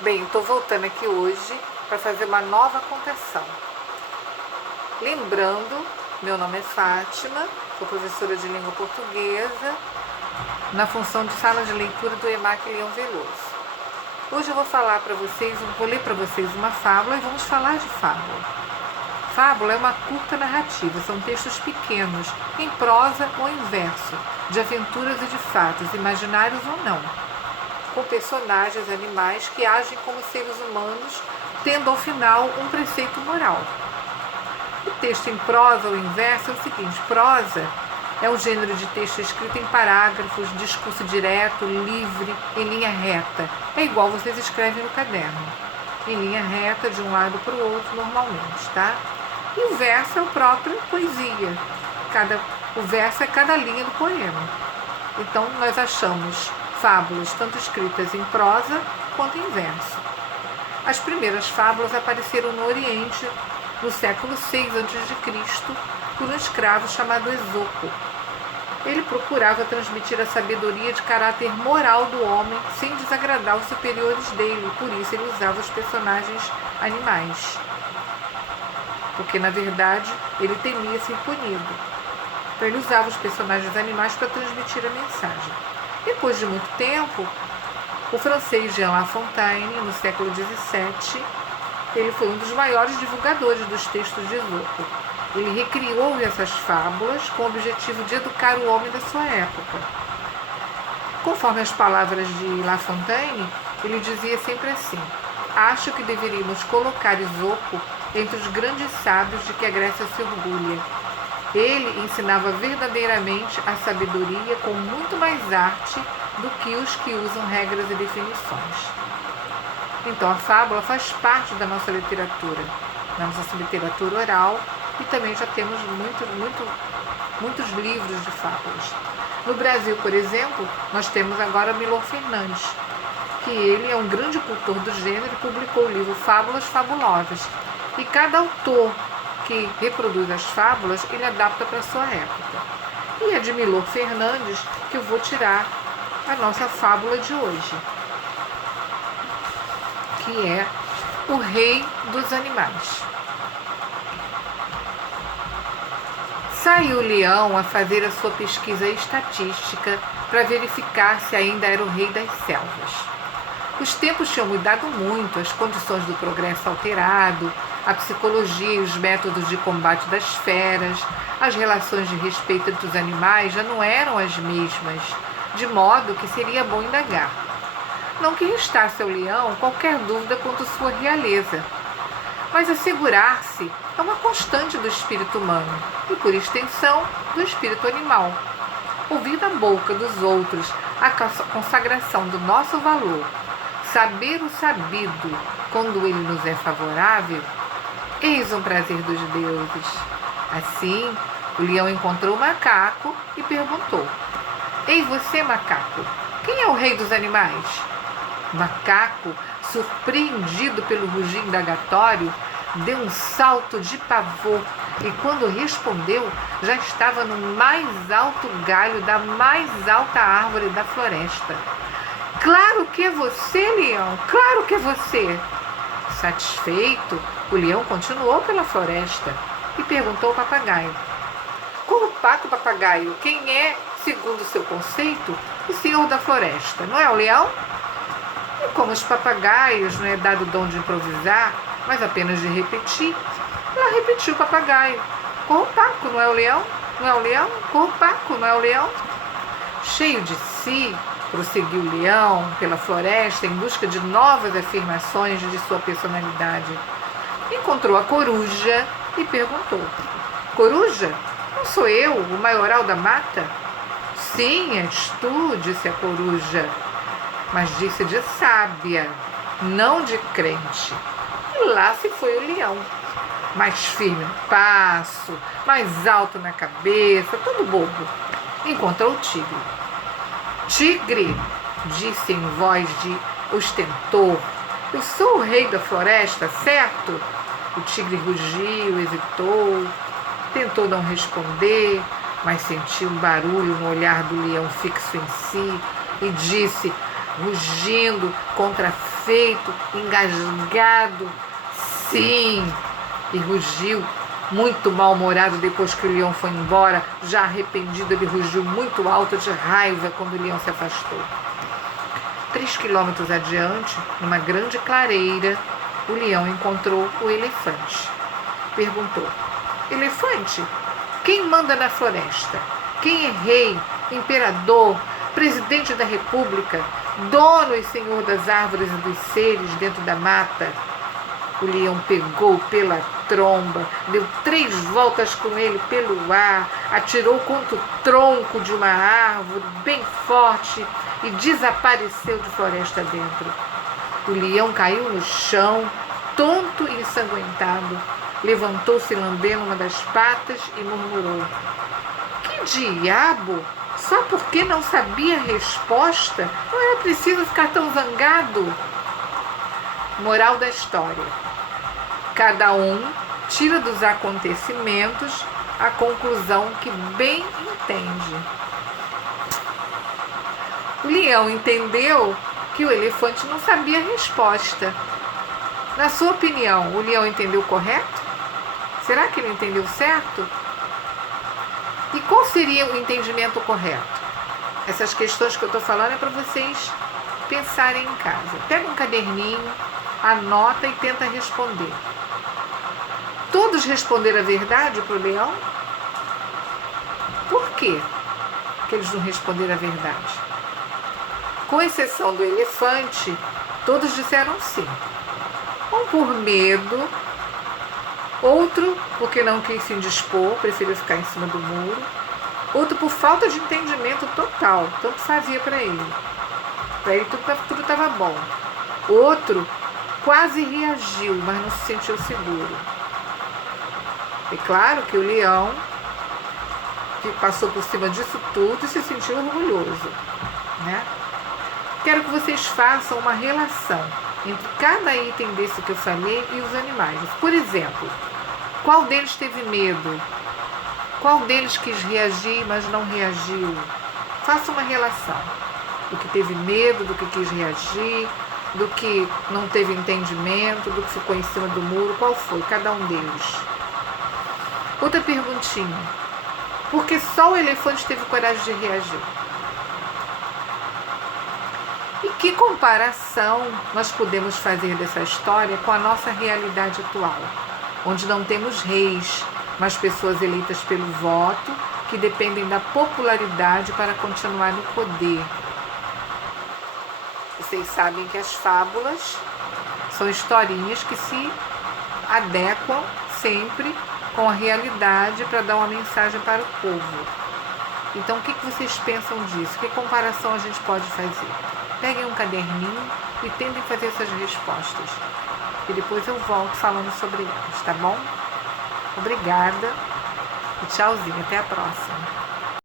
Bem, estou voltando aqui hoje para fazer uma nova contação. Lembrando, meu nome é Fátima, sou professora de língua portuguesa na função de sala de leitura do EMAC Leão Veloso. Hoje eu vou ler para vocês uma fábula e vamos falar de fábula. Fábula é uma curta narrativa, são textos pequenos, em prosa ou em verso, de aventuras e de fatos, imaginários ou não, com personagens animais que agem como seres humanos, tendo ao final um preceito moral. O texto em prosa ou em verso é o seguinte: prosa é um gênero de texto escrito em parágrafos, discurso direto, livre, em linha reta. É igual vocês escrevem no caderno, em linha reta, de um lado para o outro, normalmente, tá? E o verso é o próprio poesia. O verso é cada linha do poema. Então, nós achamos fábulas tanto escritas em prosa quanto em verso. As primeiras fábulas apareceram no Oriente no século VI a.C., por um escravo chamado Esopo. Ele procurava transmitir a sabedoria de caráter moral do homem sem desagradar os superiores dele, por isso ele usava os personagens animais. Porque, na verdade, ele temia ser punido. Então ele usava os personagens animais para transmitir a mensagem. Depois de muito tempo, o francês Jean La Fontaine, no século XVII, ele foi um dos maiores divulgadores dos textos de Esopo. Ele recriou essas fábulas com o objetivo de educar o homem da sua época. Conforme as palavras de La Fontaine, ele dizia sempre assim: acho que deveríamos colocar Esopo entre os grandes sábios de que a Grécia se orgulha. Ele ensinava verdadeiramente a sabedoria com muito mais arte do que os que usam regras e definições. Então, a fábula faz parte da nossa literatura oral, e também já temos muitos livros de fábulas. No Brasil, por exemplo, nós temos agora Milor Fernandes, que ele é um grande cultor do gênero e publicou o livro Fábulas Fabulosas. E cada autor que reproduz as fábulas, ele adapta para a sua época. E é de Milor Fernandes que eu vou tirar a nossa fábula de hoje, que é o Rei dos Animais. Saiu o leão a fazer a sua pesquisa estatística para verificar se ainda era o rei das selvas. Os tempos tinham mudado muito, as condições do progresso alterado, a psicologia e os métodos de combate das feras, as relações de respeito entre os animais já não eram as mesmas, de modo que seria bom indagar. Não que restasse ao leão qualquer dúvida quanto à sua realeza, mas assegurar-se é uma constante do espírito humano e, por extensão, do espírito animal. Ouvir da boca dos outros a consagração do nosso valor, saber o sabido quando ele nos é favorável, eis um prazer dos deuses. Assim, o leão encontrou o macaco e perguntou: ei você, macaco, quem é o rei dos animais? O macaco, surpreendido pelo rugir indagatório, deu um salto de pavor e, quando respondeu, já estava no mais alto galho da mais alta árvore da floresta. Claro que é você, leão, claro que é você! Satisfeito, o leão continuou pela floresta e perguntou ao papagaio: como pato, papagaio, quem é, segundo seu conceito, o senhor da floresta? Não é o leão? E como os papagaios não é dado o dom de improvisar, mas apenas de repetir, ela repetiu o papagaio: corropaco, não é o leão? Não é o leão? Corropaco, não é o leão? Cheio de si, prosseguiu o leão pela floresta em busca de novas afirmações de sua personalidade. Encontrou a coruja e perguntou: coruja, não sou eu, o maioral da mata? Sim, és tu, disse a coruja, mas disse de sábia, não de crente. E lá se foi o leão, mais firme no passo, mais alto na cabeça, todo bobo. Encontrou o tigre. Tigre, disse em voz de ostentor, eu sou o rei da floresta, certo? O tigre rugiu, hesitou, tentou não responder, mas sentiu um barulho no olhar do leão fixo em si e disse, rugindo contra a feito, engasgado, sim, e rugiu, muito mal-humorado depois que o leão foi embora, já arrependido, ele rugiu muito alto de raiva quando o leão se afastou. 3 quilômetros adiante, numa grande clareira, o leão encontrou o elefante. Perguntou: elefante, quem manda na floresta? Quem é rei, imperador, presidente da república, dono e senhor das árvores e dos seres dentro da mata? O leão pegou pela tromba, deu 3 voltas com ele pelo ar, atirou contra o tronco de uma árvore bem forte e desapareceu de floresta dentro. O leão caiu no chão, tonto e ensanguentado. Levantou-se lambendo uma das patas e murmurou: que diabo! Só porque não sabia a resposta, não era preciso ficar tão zangado. Moral da história: cada um tira dos acontecimentos a conclusão que bem entende. O leão entendeu que o elefante não sabia a resposta. Na sua opinião, o leão entendeu correto? Será que ele entendeu certo? E qual seria o entendimento correto? Essas questões que eu estou falando é para vocês pensarem em casa. Pega um caderninho, anota e tenta responder. Todos responderam a verdade para o leão? Por quê que eles não responderam a verdade? Com exceção do elefante, todos disseram sim. Um por medo, outro porque não quis se indispor, preferiu ficar em cima do muro, outro por falta de entendimento total, tanto fazia para ele. Para ele tudo estava bom. Outro quase reagiu, mas não se sentiu seguro. É claro que o leão que passou por cima disso tudo e se sentiu orgulhoso, né? Quero que vocês façam uma relação entre cada item desse que eu falei e os animais. Por exemplo, qual deles teve medo? Qual deles quis reagir, mas não reagiu? Faça uma relação do que teve medo, do que quis reagir, do que não teve entendimento, do que ficou em cima do muro. Qual foi cada um deles? Outra perguntinha: por que só o elefante teve coragem de reagir? E que comparação nós podemos fazer dessa história com a nossa realidade atual, onde não temos reis, mas pessoas eleitas pelo voto, que dependem da popularidade para continuar no poder? Vocês sabem que as fábulas são historinhas que se adequam sempre com a realidade para dar uma mensagem para o povo. Então, o que vocês pensam disso? Que comparação a gente pode fazer? Peguem um caderninho e tentem fazer essas respostas. E depois eu volto falando sobre elas, tá bom? Obrigada e tchauzinho. Até a próxima.